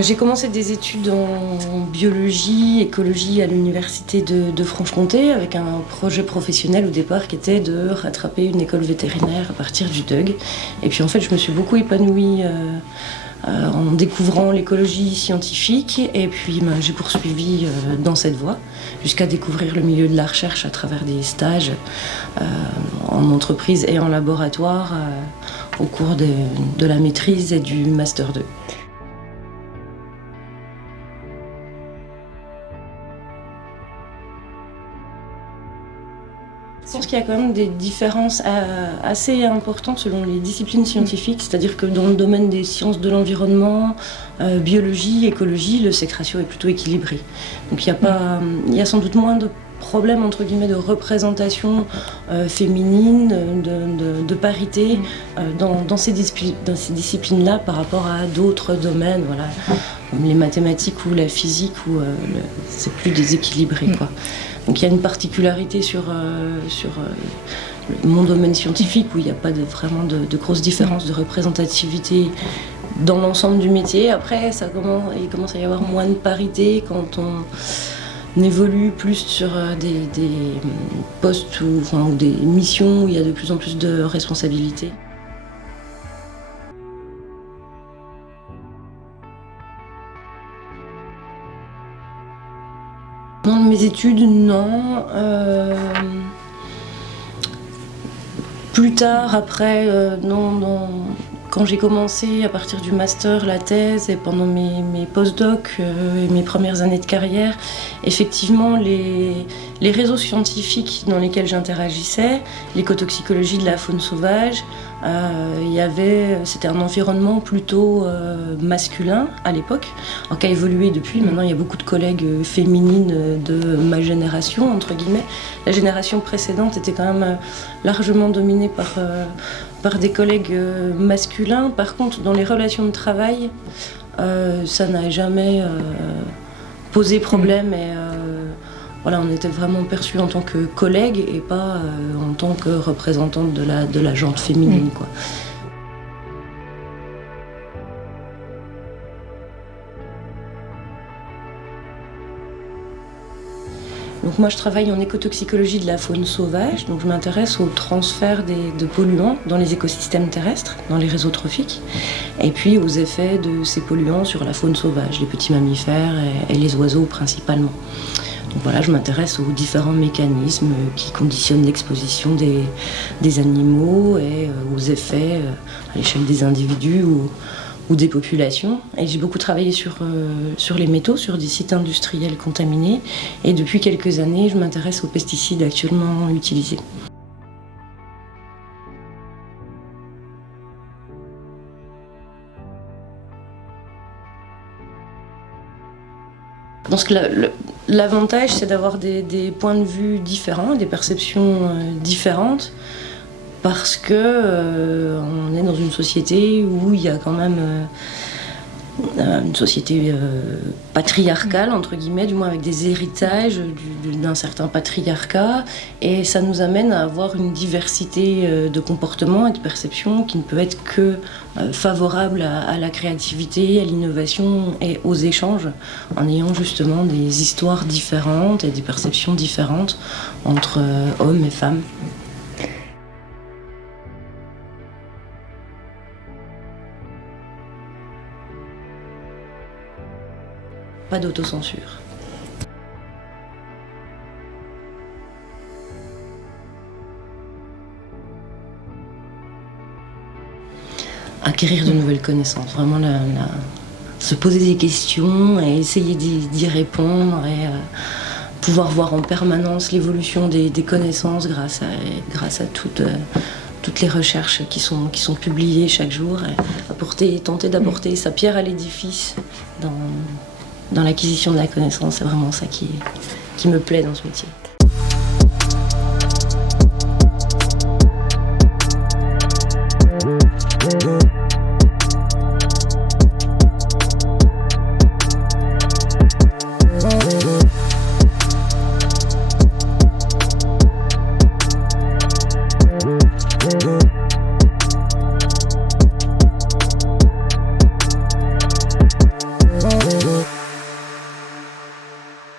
J'ai commencé des études en biologie, écologie à l'université de Franche-Comté avec un projet professionnel au départ qui était de rattraper une école vétérinaire à partir du DUG. Et puis en fait je me suis beaucoup épanouie en découvrant l'écologie scientifique et puis j'ai poursuivi dans cette voie jusqu'à découvrir le milieu de la recherche à travers des stages en entreprise et en laboratoire au cours de la maîtrise et du Master 2. Je pense qu'il y a quand même des différences assez importantes selon les disciplines scientifiques, c'est-à-dire que dans le domaine des sciences de l'environnement, biologie, écologie, le sex ratio est plutôt équilibré. Donc il y a sans doute moins de problèmes entre guillemets de représentation féminine, de parité dans ces disciplines-là par rapport à d'autres domaines, voilà, comme les mathématiques ou la physique où c'est plus déséquilibré, quoi. Donc il y a une particularité sur mon domaine scientifique où il n'y a pas vraiment de grosses différences de représentativité dans l'ensemble du métier. Après, il commence à y avoir moins de parité quand on évolue plus sur des postes ou des missions où il y a de plus en plus de responsabilités. Dans mes études, non. Plus tard, après, quand j'ai commencé à partir du master, la thèse et pendant mes post-docs et mes premières années de carrière, effectivement, les réseaux scientifiques dans lesquels j'interagissais, l'écotoxicologie de la faune sauvage, c'était un environnement plutôt masculin à l'époque, qui a évolué depuis. Maintenant, il y a beaucoup de collègues féminines de ma génération, entre guillemets. La génération précédente était quand même largement dominée par des collègues masculins. Par contre, dans les relations de travail, ça n'a jamais posé problème. Et, voilà, on était vraiment perçus en tant que collègues et pas en tant que représentante de la gente féminine, quoi. Donc moi je travaille en écotoxicologie de la faune sauvage, donc je m'intéresse au transfert de polluants dans les écosystèmes terrestres, dans les réseaux trophiques, et puis aux effets de ces polluants sur la faune sauvage, les petits mammifères et les oiseaux principalement. Donc voilà, je m'intéresse aux différents mécanismes qui conditionnent l'exposition des animaux et aux effets à l'échelle des individus ou des populations. Et j'ai beaucoup travaillé sur les métaux, sur des sites industriels contaminés. Et depuis quelques années, je m'intéresse aux pesticides actuellement utilisés. Donc l'avantage, c'est d'avoir des points de vue différents, des perceptions différentes, parce que on est dans une société où il y a quand même une société patriarcale, entre guillemets, du moins avec des héritages d'un certain patriarcat, et ça nous amène à avoir une diversité de comportements et de perceptions qui ne peut être que favorable à la créativité, à l'innovation et aux échanges, en ayant justement des histoires différentes et des perceptions différentes entre hommes et femmes. Pas d'autocensure. Acquérir de nouvelles connaissances, vraiment se poser des questions et essayer d'y répondre et pouvoir voir en permanence l'évolution des connaissances grâce à toutes les recherches qui sont publiées chaque jour et tenter d'apporter sa pierre à l'édifice dans l'acquisition de la connaissance. C'est vraiment ça qui me plaît dans ce métier.